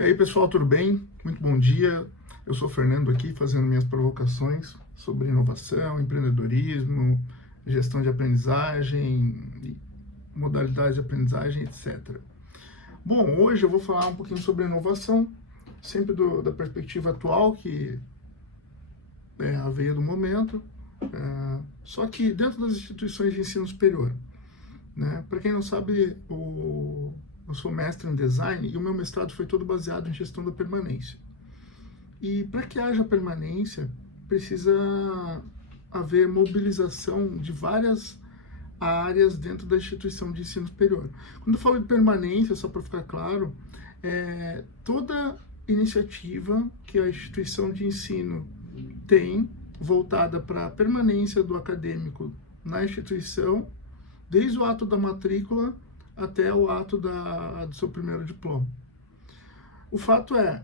E aí, pessoal, tudo bem? Muito bom dia. Eu sou o Fernando aqui, fazendo minhas provocações sobre inovação, empreendedorismo, gestão de aprendizagem, modalidades de aprendizagem, etc. Bom, hoje eu vou falar um pouquinho sobre inovação, sempre da perspectiva atual, que é a veia do momento, só que dentro das instituições de ensino superior. Né? Para quem não sabe, eu sou mestre em design e o meu mestrado foi todo baseado em gestão da permanência. E para que haja permanência, precisa haver mobilização de várias áreas dentro da instituição de ensino superior. Quando eu falo de permanência, só para ficar claro, é toda iniciativa que a instituição de ensino tem voltada para a permanência do acadêmico na instituição, desde o ato da matrícula até o ato do seu primeiro diploma. O fato é,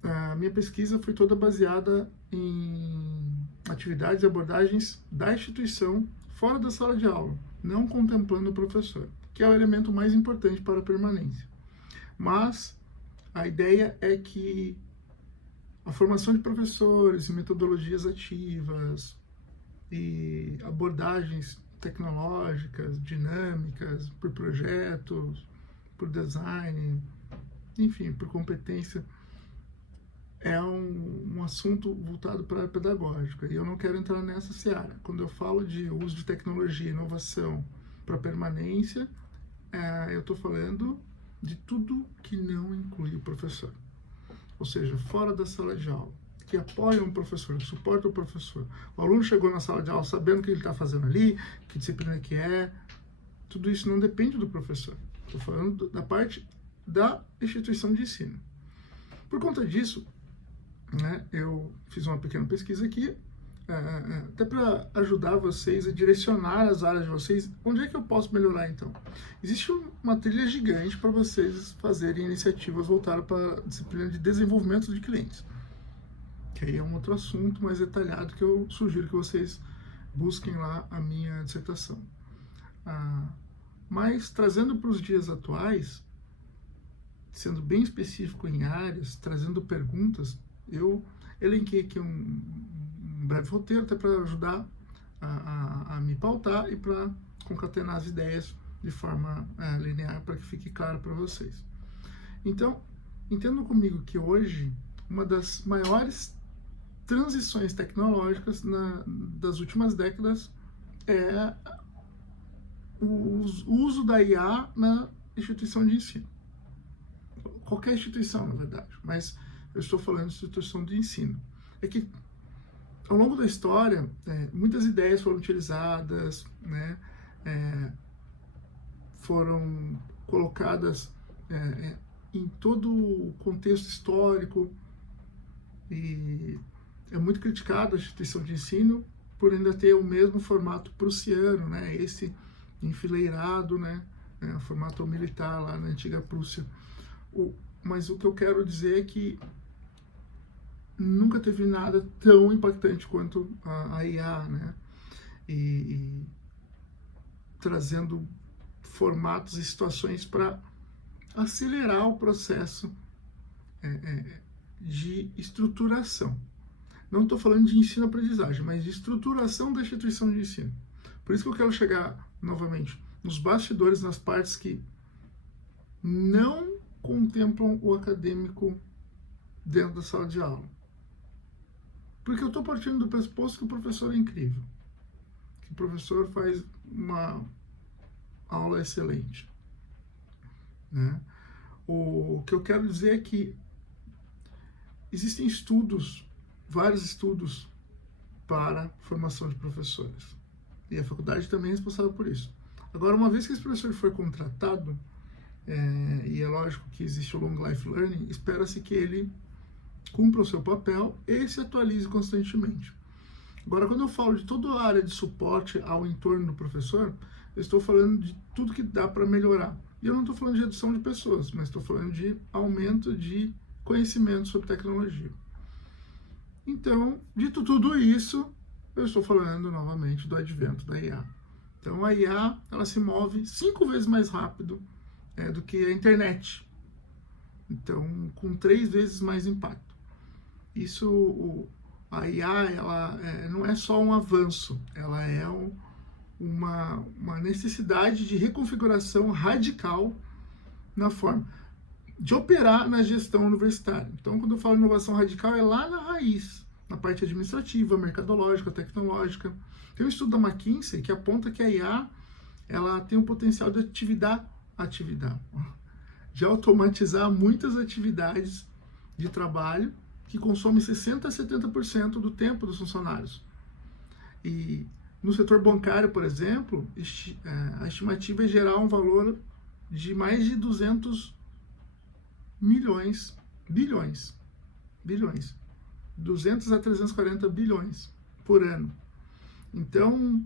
a minha pesquisa foi toda baseada em atividades e abordagens da instituição fora da sala de aula, não contemplando o professor, que é o elemento mais importante para a permanência. Mas a ideia é que a formação de professores, metodologias ativas e abordagens tecnológicas, dinâmicas, por projetos, por design, enfim, por competência, é um assunto voltado para a pedagógica. E eu não quero entrar nessa seara. Quando eu falo de uso de tecnologia e inovação para permanência, eu estou falando de tudo que não inclui o professor. Ou seja, fora da sala de aula, que apoiam o professor, que suportam o professor. O aluno chegou na sala de aula sabendo o que ele está fazendo ali, que disciplina que é. Tudo isso não depende do professor. Estou falando da parte da instituição de ensino. Por conta disso, né, eu fiz uma pequena pesquisa aqui, até para ajudar vocês a direcionar as áreas de vocês. Onde é que eu posso melhorar, então? Existe uma trilha gigante para vocês fazerem iniciativas voltadas para a disciplina de desenvolvimento de clientes. Que aí é um outro assunto mais detalhado que eu sugiro que vocês busquem lá a minha dissertação. Mas, trazendo para os dias atuais, sendo bem específico em áreas, trazendo perguntas, eu elenquei aqui um breve roteiro até para ajudar a me pautar e para concatenar as ideias de forma linear para que fique claro para vocês. Então, entendam comigo que hoje uma das maiores transições tecnológicas das últimas décadas é o uso da IA na instituição de ensino. Qualquer instituição, na verdade, mas eu estou falando de instituição de ensino. É que, ao longo da história, muitas ideias foram utilizadas, né, foram colocadas em todo o contexto histórico, e é muito criticada a instituição de ensino por ainda ter o mesmo formato prussiano, né, esse enfileirado, né, o formato militar lá na antiga Prússia. Mas o que eu quero dizer é que nunca teve nada tão impactante quanto a IA, né, e trazendo formatos e situações para acelerar o processo de estruturação. Não estou falando de ensino-aprendizagem, mas de estruturação da instituição de ensino. Por isso que eu quero chegar, novamente, nos bastidores, nas partes que não contemplam o acadêmico dentro da sala de aula. Porque eu estou partindo do pressuposto que o professor é incrível, que o professor faz uma aula excelente, né? O que eu quero dizer é que existem estudos, vários estudos para formação de professores. E a faculdade também é responsável por isso. Agora, uma vez que esse professor foi contratado, e é lógico que existe o Long Life Learning, espera-se que ele cumpra o seu papel e se atualize constantemente. Agora, quando eu falo de toda a área de suporte ao entorno do professor, eu estou falando de tudo que dá para melhorar. E eu não estou falando de redução de pessoas, mas estou falando de aumento de conhecimento sobre tecnologia. Então, dito tudo isso, eu estou falando novamente do advento da IA. Então, a IA ela se move 5 vezes mais rápido do que a internet. Então, com 3 vezes mais impacto. Isso, a IA, ela não é só um avanço, ela é uma necessidade de reconfiguração radical na forma de operar na gestão universitária. Então, quando eu falo inovação radical, é lá na raiz, na parte administrativa, mercadológica, tecnológica. Tem um estudo da McKinsey que aponta que a IA ela tem o potencial de de automatizar muitas atividades de trabalho que consomem 60% a 70% do tempo dos funcionários. E no setor bancário, por exemplo, a estimativa é gerar um valor de mais de 200 bilhões, 200 a 340 bilhões por ano. Então,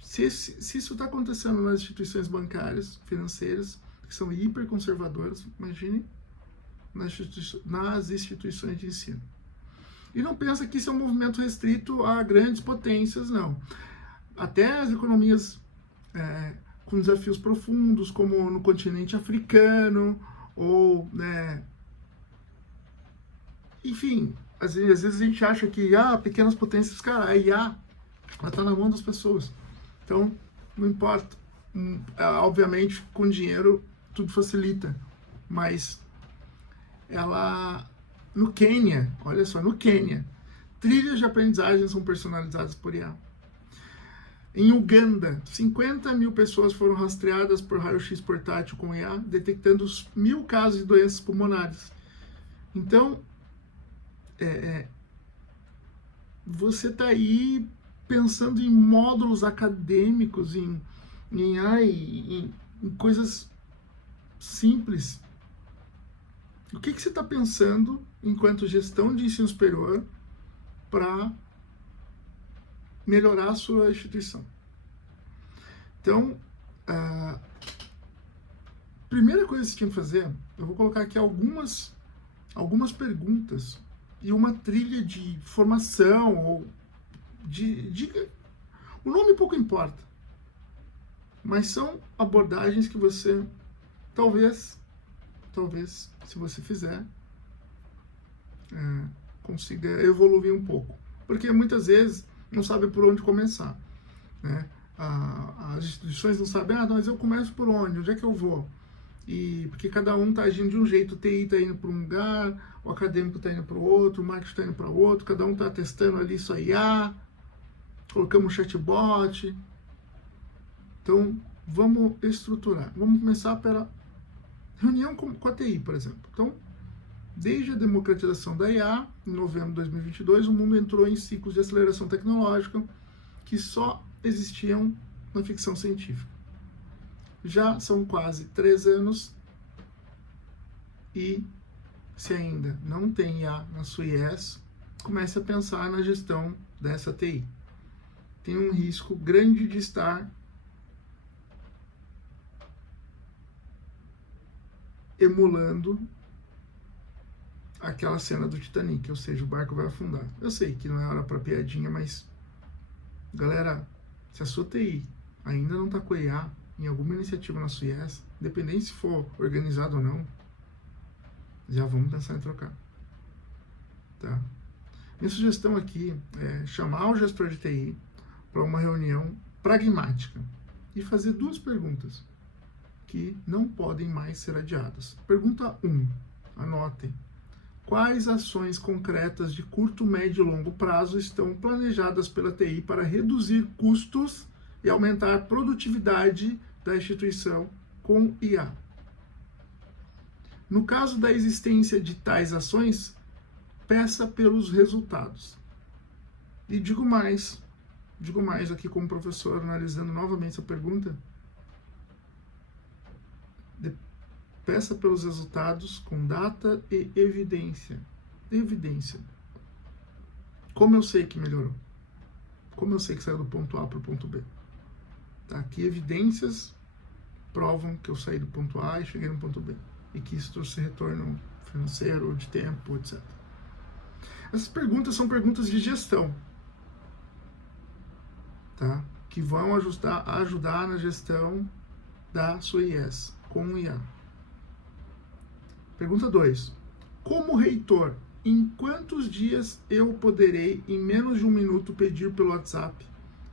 se isso está acontecendo nas instituições bancárias, financeiras, que são hiperconservadoras, imagine nas instituições de ensino. E não pensa que isso é um movimento restrito a grandes potências, não. Até as economias com desafios profundos, como no continente africano, ou, enfim, às vezes a gente acha que pequenas potências, cara, a IA, ela está na mão das pessoas. Então, não importa. Obviamente, com dinheiro, tudo facilita. Mas no Quênia, olha só, no Quênia, trilhas de aprendizagem são personalizadas por IA. Em Uganda, 50 mil pessoas foram rastreadas por raio-x portátil com IA, detectando 1.000 casos de doenças pulmonares. Então, você está aí pensando em módulos acadêmicos, em coisas simples. O que você está pensando enquanto gestão de ensino superior para melhorar a sua instituição? Então, a primeira coisa que você tinha que fazer, eu vou colocar aqui algumas perguntas e uma trilha de formação ou o nome pouco importa, mas são abordagens que você talvez, se você fizer, consiga evoluir um pouco, porque muitas vezes não sabe por onde começar, né? As instituições não sabem, mas eu começo por onde é que eu vou? E porque cada um está agindo de um jeito, o TI está indo para um lugar, o acadêmico está indo para o outro, o marketing está indo para outro, cada um está testando ali sua IA, colocamos um chatbot. Então, vamos estruturar. Vamos começar pela reunião com a TI, por exemplo. Então, desde a democratização da IA, em novembro de 2022, o mundo entrou em ciclos de aceleração tecnológica que só existiam na ficção científica. Já são quase 3 anos e, se ainda não tem IA na sua IES, comece a pensar na gestão dessa TI. Tem um risco grande de estar emulando aquela cena do Titanic, ou seja, o barco vai afundar. Eu sei que não é hora para piadinha, mas, galera, se a sua TI ainda não está com a IA em alguma iniciativa na sua IES, independente se for organizado ou não, já vamos pensar em trocar. Tá? Minha sugestão aqui é chamar o gestor de TI para uma reunião pragmática e fazer 2 perguntas que não podem mais ser adiadas. Pergunta 1, anotem. Quais ações concretas de curto, médio e longo prazo estão planejadas pela TI para reduzir custos e aumentar a produtividade da instituição com IA? No caso da existência de tais ações, peça pelos resultados. E digo mais aqui como professor, analisando novamente essa pergunta, peça pelos resultados com data e evidência. Como eu sei que melhorou? Como eu sei que saiu do ponto A para o ponto B? Tá? Que evidências provam que eu saí do ponto A e cheguei no ponto B? E que isso trouxe retorno financeiro, de tempo, etc. Essas perguntas são perguntas de gestão, tá? Que vão ajudar na gestão da sua IES com o IA. Pergunta 2. Como reitor, em quantos dias eu poderei, em menos de 1 minuto, pedir pelo WhatsApp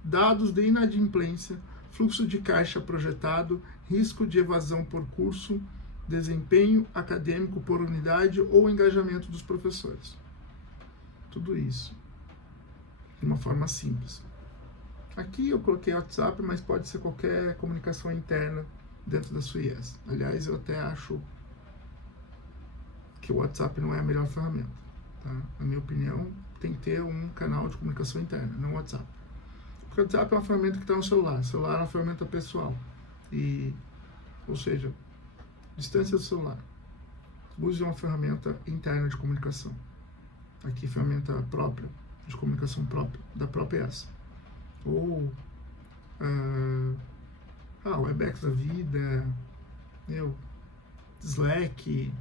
dados de inadimplência, fluxo de caixa projetado, risco de evasão por curso, desempenho acadêmico por unidade ou engajamento dos professores? Tudo isso de uma forma simples. Aqui eu coloquei WhatsApp, mas pode ser qualquer comunicação interna dentro da sua IES. Aliás, eu até acho que o WhatsApp não é a melhor ferramenta. Tá? Na minha opinião, tem que ter um canal de comunicação interna, não o WhatsApp. Porque o WhatsApp é uma ferramenta que está no celular. O celular é uma ferramenta pessoal. Ou seja, distância do celular. Use uma ferramenta interna de comunicação. Aqui, ferramenta própria, de comunicação própria, da própria IES. Ou Webex da vida, Slack,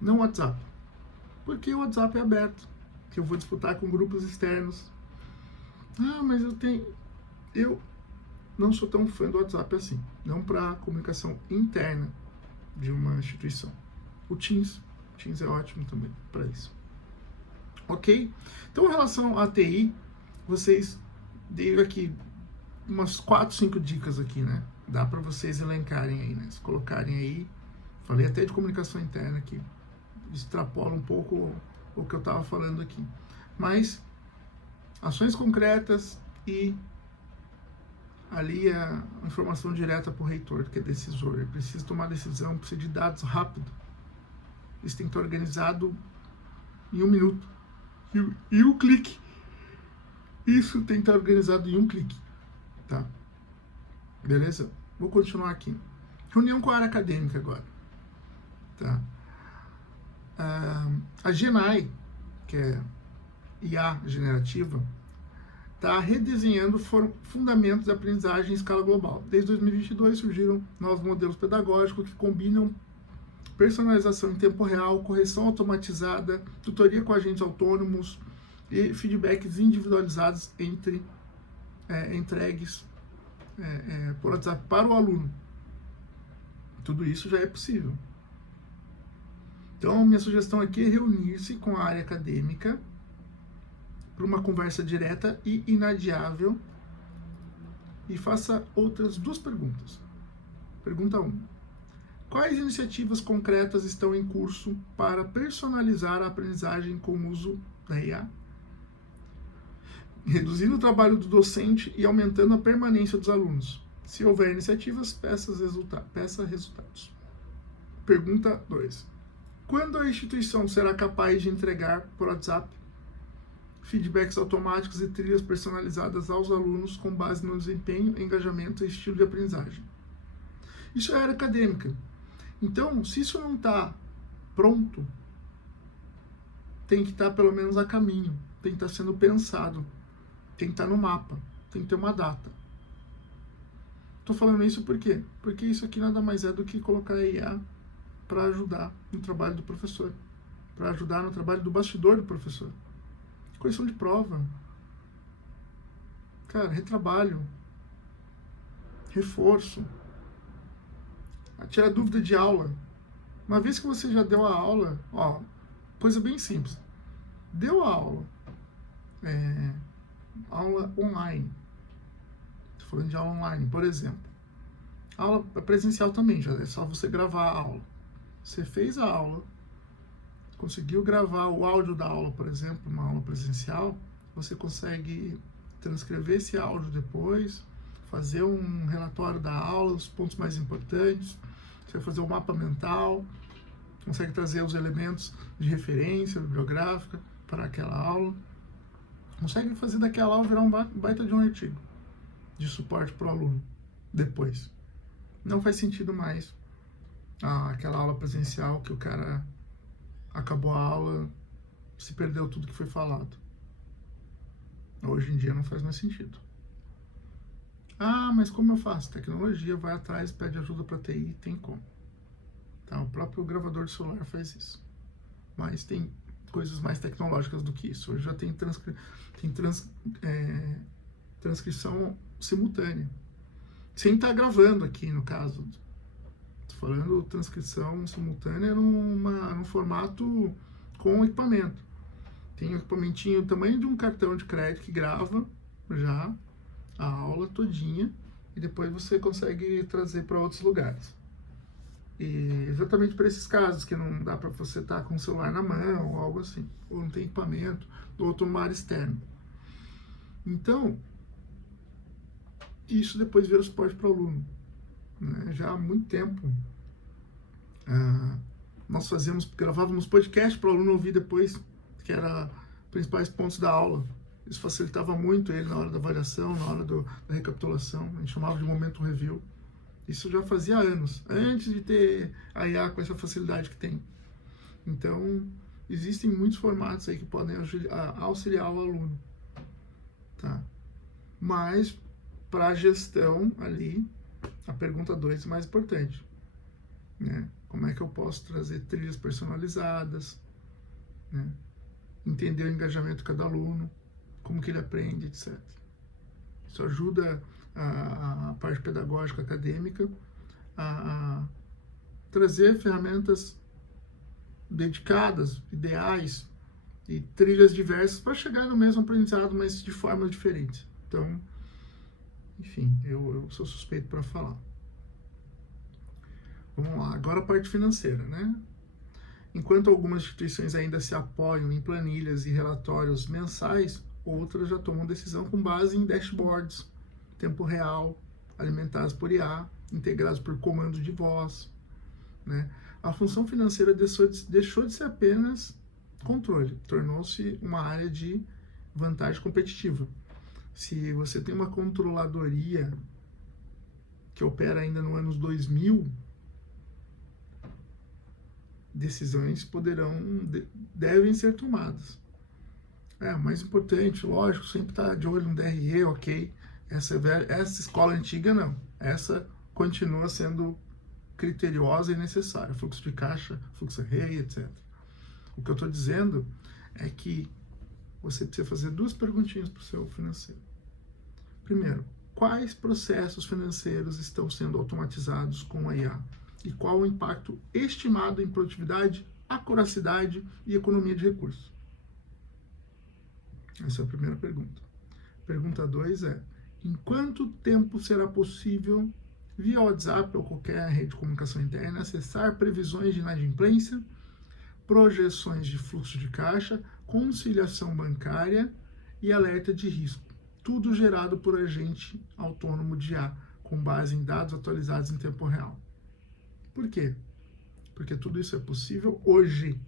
não WhatsApp. Porque o WhatsApp é aberto, que eu vou disputar com grupos externos. Mas eu não sou tão fã do WhatsApp assim, não para comunicação interna de uma instituição. O Teams é ótimo também para isso. Ok? Então, em relação à TI, vocês dei aqui umas 4, 5 dicas aqui, né? Dá para vocês elencarem aí, né? Se colocarem aí, falei até de comunicação interna que extrapola um pouco o que eu estava falando aqui. Mas ações concretas e ali a informação direta para o reitor, que é decisor. Ele precisa tomar decisão, precisa de dados rápido. Isso tem que estar organizado em 1 minuto. E um clique. Isso tem que estar organizado em 1 clique. Tá? Beleza? Vou continuar aqui. Reunião com a área acadêmica agora. Tá? A GenAI, que é IA generativa, está redesenhando fundamentos da aprendizagem em escala global. Desde 2022 surgiram novos modelos pedagógicos que combinam personalização em tempo real, correção automatizada, tutoria com agentes autônomos e feedbacks individualizados entregues por WhatsApp para o aluno. Tudo isso já é possível. Então, minha sugestão aqui é reunir-se com a área acadêmica para uma conversa direta e inadiável e faça outras 2 perguntas. Pergunta 1. Quais iniciativas concretas estão em curso para personalizar a aprendizagem com o uso da IA? Reduzindo o trabalho do docente e aumentando a permanência dos alunos. Se houver iniciativas, peça resultados. Pergunta 2. Quando a instituição será capaz de entregar por WhatsApp feedbacks automáticos e trilhas personalizadas aos alunos com base no desempenho, engajamento e estilo de aprendizagem? Isso é área acadêmica. Então, se isso não está pronto, tem que estar pelo menos a caminho, tem que estar sendo pensado, tem que estar no mapa, tem que ter uma data. Estou falando isso por quê? Porque isso aqui nada mais é do que colocar a IA para ajudar no trabalho do professor, para ajudar no trabalho do bastidor do professor. Correção de prova, cara, retrabalho, reforço, tirar dúvida de aula. Uma vez que você já deu a aula, coisa bem simples, deu a aula, aula online, estou falando de aula online, por exemplo. Aula presencial também, já é só você gravar a aula. Você fez a aula, conseguiu gravar o áudio da aula, por exemplo, uma aula presencial, você consegue transcrever esse áudio depois, fazer um relatório da aula, os pontos mais importantes, você vai fazer um mapa mental, consegue trazer os elementos de referência bibliográfica para aquela aula, consegue fazer daquela aula virar um baita de um artigo de suporte para o aluno depois. Não faz sentido mais aquela aula presencial que o cara acabou a aula, se perdeu tudo que foi falado. Hoje em dia não faz mais sentido. Mas como eu faço? Tecnologia, vai atrás, pede ajuda para TI, tem como. Tá? O próprio gravador de celular faz isso. Mas tem coisas mais tecnológicas do que isso. Hoje já tem transcrição simultânea. Sem estar gravando aqui, no caso. Estou falando transcrição simultânea num formato com equipamento. Tem um equipamentinho do tamanho de um cartão de crédito que grava já a aula todinha e depois você consegue trazer para outros lugares. E exatamente para esses casos que não dá para você estar com o celular na mão ou algo assim, ou não tem equipamento, ou estou numa área externa. Então, isso depois vira suporte para o aluno. Né? Já há muito tempo, nós gravávamos podcast para o aluno ouvir depois, que era principais pontos da aula. Isso facilitava muito ele na hora da avaliação, na hora da recapitulação. A gente chamava de momento review. Isso já fazia anos, antes de ter a IA com essa facilidade que tem. Então, existem muitos formatos aí que podem auxiliar o aluno. Tá? Mas, para a gestão ali, a pergunta 2 é mais importante. Né? Como é que eu posso trazer trilhas personalizadas, né? Entender o engajamento de cada aluno, como que ele aprende, etc. Isso ajuda a parte pedagógica acadêmica a trazer ferramentas dedicadas, ideais e trilhas diversas para chegar no mesmo aprendizado, mas de formas diferentes. Então, enfim, eu sou suspeito para falar. Vamos lá, agora a parte financeira, né? Enquanto algumas instituições ainda se apoiam em planilhas e relatórios mensais, outras já tomam decisão com base em dashboards, tempo real, alimentados por IA, integrados por comando de voz. Né? A função financeira deixou de ser apenas controle, tornou-se uma área de vantagem competitiva. Se você tem uma controladoria que opera ainda no anos 2000, decisões devem ser tomadas. O mais importante, lógico, sempre estar de olho no DRE, ok. Essa escola antiga, não. Essa continua sendo criteriosa e necessária. Fluxo de caixa, fluxo rei, etc. O que eu estou dizendo é que você precisa fazer 2 perguntinhas para o seu financeiro. Primeiro, quais processos financeiros estão sendo automatizados com a IA? E qual o impacto estimado em produtividade, acuracidade e economia de recursos? Essa é a primeira pergunta. Pergunta 2 é: em quanto tempo será possível, via WhatsApp ou qualquer rede de comunicação interna, acessar previsões de inadimplência, projeções de fluxo de caixa, conciliação bancária e alerta de risco? Tudo gerado por agente autônomo de IA, com base em dados atualizados em tempo real. Por quê? Porque tudo isso é possível hoje.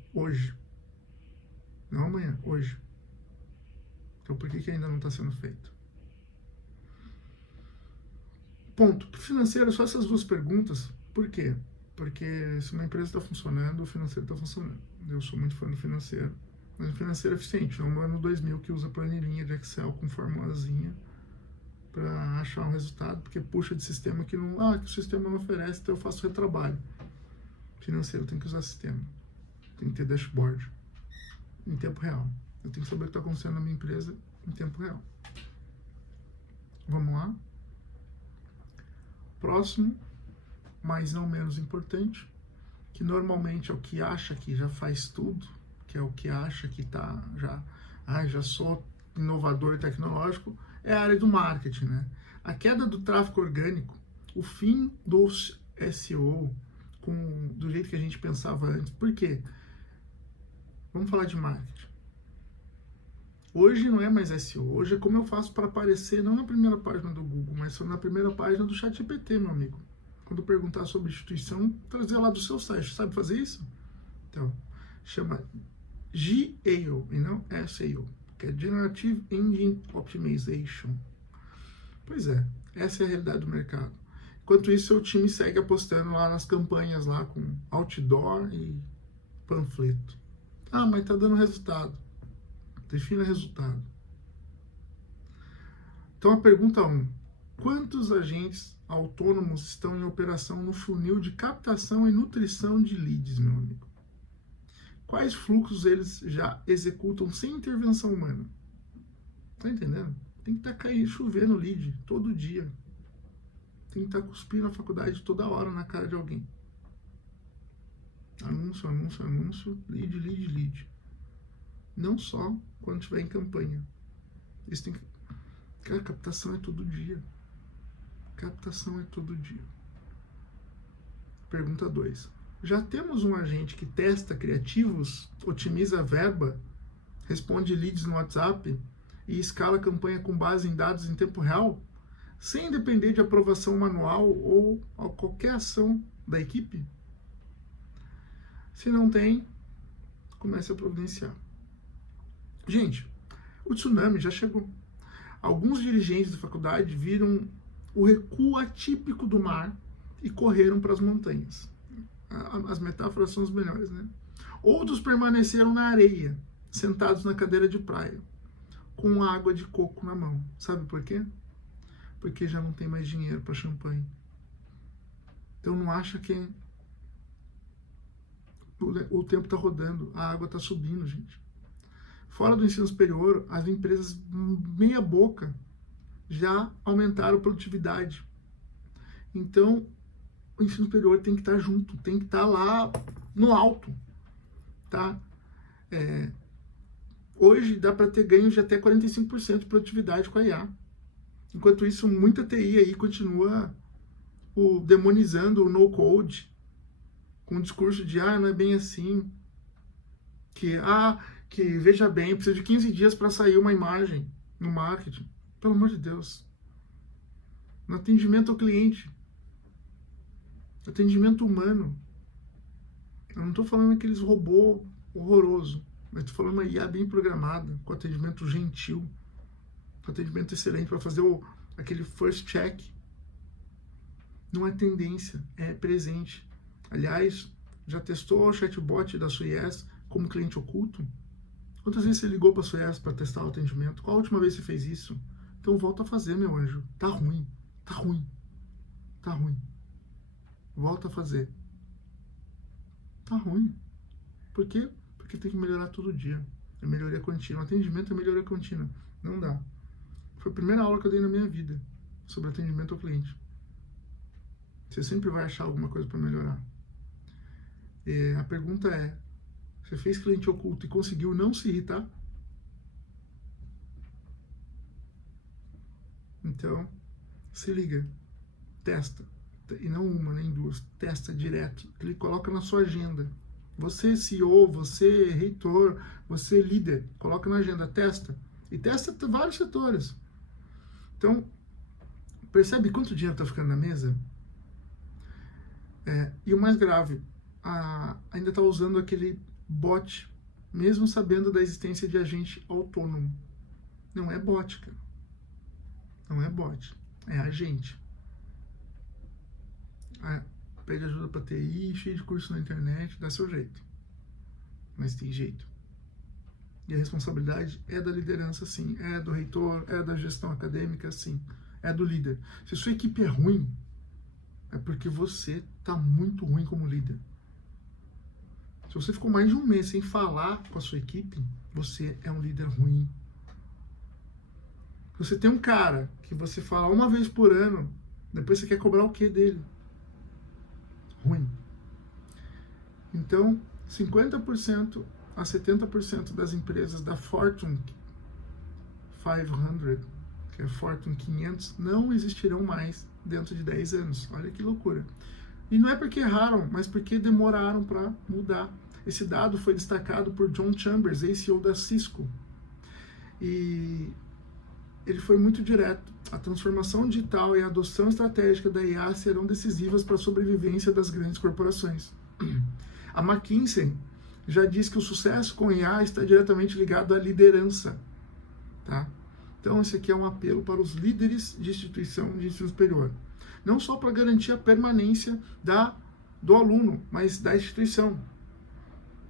Não amanhã, hoje. Então por que ainda não está sendo feito? Ponto. Financeiro, só essas 2 perguntas. Por quê? Porque se uma empresa está funcionando, o financeiro está funcionando. Eu sou muito fã do financeiro. Mas o financeiro é eficiente, não é no ano 2000 que usa planilhinha de Excel com formulazinha para achar um resultado, porque puxa de sistema que que o sistema não oferece, então eu faço retrabalho. Financeiro tem que usar sistema. Tem que ter dashboard em tempo real. Eu tenho que saber o que está acontecendo na minha empresa em tempo real. Vamos lá? Próximo, mas não menos importante, que normalmente é o que acha que já faz tudo, que é o que acha que está já sou inovador e tecnológico, é a área do marketing, né? A queda do tráfego orgânico, o fim do SEO, do jeito que a gente pensava antes. Por quê? Vamos falar de marketing. Hoje não é mais SEO, hoje é como eu faço para aparecer, não na primeira página do Google, mas na primeira página do ChatGPT, meu amigo. Quando perguntar sobre instituição, trazer lá do seu site. Sabe fazer isso? Então, chama GAO e não SEO, que é Generative Engine Optimization. Pois é, essa é a realidade do mercado. Enquanto isso, seu time segue apostando lá nas campanhas lá com outdoor e panfleto. Mas tá dando resultado. Defina resultado. Então a pergunta 1. Quantos agentes autônomos estão em operação no funil de captação e nutrição de leads, meu amigo? Quais fluxos eles já executam sem intervenção humana? Tá entendendo? Tem que estar chovendo lead todo dia. Tem que estar cuspindo na faculdade toda hora na cara de alguém. Anúncio, anúncio, anúncio, lead, lead, lead. Não só quando estiver em campanha. Isso tem que... Cara, captação é todo dia. Captação é todo dia. Pergunta 2. Já temos um agente que testa criativos, otimiza a verba, responde leads no WhatsApp e escala a campanha com base em dados em tempo real, sem depender de aprovação manual ou qualquer ação da equipe? Se não tem, comece a providenciar. Gente, o tsunami já chegou. Alguns dirigentes da faculdade viram o recuo atípico do mar e correram para as montanhas. As metáforas são as melhores, né? Outros permaneceram na areia, sentados na cadeira de praia, com água de coco na mão. Sabe por quê? Porque já não tem mais dinheiro para champanhe. Então não acha que o tempo está rodando, a água está subindo, gente. Fora do ensino superior, as empresas meia boca já aumentaram a produtividade. Então, o ensino superior tem que estar junto, tem que estar lá no alto, tá? Hoje dá para ter ganhos de até 45% de produtividade com a IA. Enquanto isso, muita TI aí continua demonizando o no-code, com o discurso de, não é bem assim, que veja bem, precisa de 15 dias para sair uma imagem no marketing. Pelo amor de Deus. No atendimento ao cliente. Atendimento humano. Eu não estou falando aqueles robôs horrorosos, mas estou falando uma IA bem programada, com atendimento gentil, com atendimento excelente para fazer aquele first check. Não é tendência, é presente. Aliás, já testou o chatbot da sua IES como cliente oculto? Quantas vezes você ligou para a sua IES para testar o atendimento? Qual a última vez você fez isso? Então volta a fazer, meu anjo. Tá ruim, tá ruim, tá ruim. Volta a fazer. Tá ruim. Por quê? Porque tem que melhorar todo dia. É melhoria contínua. O atendimento é melhoria contínua. Não dá. Foi a primeira aula que eu dei na minha vida sobre atendimento ao cliente. Você sempre vai achar alguma coisa para melhorar. A pergunta é, você fez cliente oculto e conseguiu não se irritar? Então, se liga. Testa. E não uma, nem duas. Testa direto. Ele coloca na sua agenda. Você CEO, você reitor, você líder, coloca na agenda, testa. E testa vários setores. Então, percebe quanto dinheiro está ficando na mesa? E o mais grave, ainda está usando aquele bot, mesmo sabendo da existência de agente autônomo. Não é bot, cara. Não é bot. É agente. Pede ajuda para TI, cheio de curso na internet, dá seu jeito. Mas tem jeito. E a responsabilidade é da liderança, sim. É do reitor, é da gestão acadêmica, sim. É do líder. Se sua equipe é ruim, é porque você está muito ruim como líder. Se você ficou mais de um mês sem falar com a sua equipe, você é um líder ruim. Se você tem um cara que você fala uma vez por ano, depois você quer cobrar o quê dele? Ruim. Então, 50% a 70% das empresas da Fortune 500, que é Fortune 500, não existirão mais dentro de 10 anos. Olha que loucura. E não é porque erraram, mas porque demoraram para mudar. Esse dado foi destacado por John Chambers, ex-CEO da Cisco. E ele foi muito direto. A transformação digital e a adoção estratégica da IA serão decisivas para a sobrevivência das grandes corporações. A McKinsey já diz que o sucesso com IA está diretamente ligado à liderança. Tá? Então, esse aqui é um apelo para os líderes de instituição de ensino superior. Não só para garantir a permanência do aluno, mas da instituição.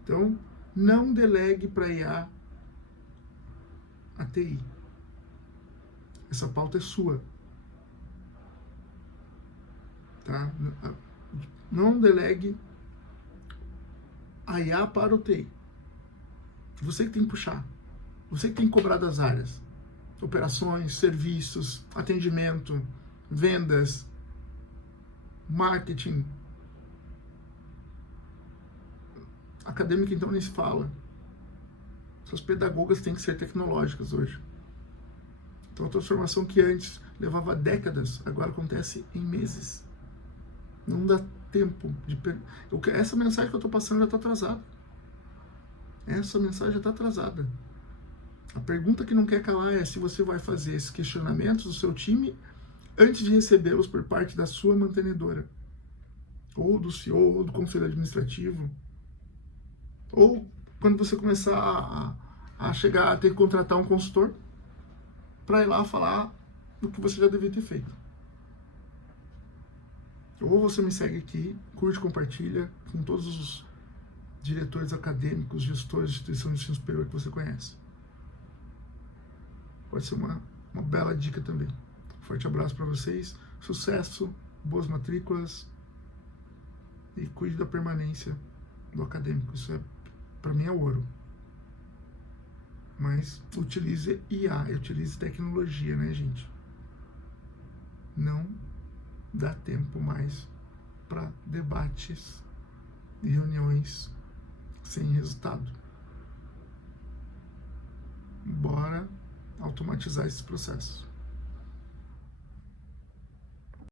Então, não delegue para a IA a TI. Essa pauta é sua. Tá? Não delegue a IA para o TI. Você que tem que puxar. Você que tem que cobrar das áreas. Operações, serviços, atendimento, vendas, marketing. Acadêmica, então, nem se fala. Suas pedagogas têm que ser tecnológicas hoje. Então, a transformação que antes levava décadas, agora acontece em meses. Não dá tempo de... Essa mensagem que eu estou passando já está atrasada. Essa mensagem já está atrasada. A pergunta que não quer calar é se você vai fazer esses questionamentos do seu time antes de recebê-los por parte da sua mantenedora, ou do CEO, ou do conselho administrativo, ou quando você começar a chegar a ter que contratar um consultor para ir lá falar do que você já devia ter feito. Ou você me segue aqui, curte, compartilha com todos os diretores acadêmicos, gestores de instituição de ensino superior que você conhece. Pode ser uma bela dica também. Forte abraço para vocês, sucesso, boas matrículas e cuide da permanência do acadêmico. Isso para mim é ouro. Mas utilize IA, utilize tecnologia, né, gente? Não dá tempo mais para debates e reuniões sem resultado. Bora automatizar esses processos.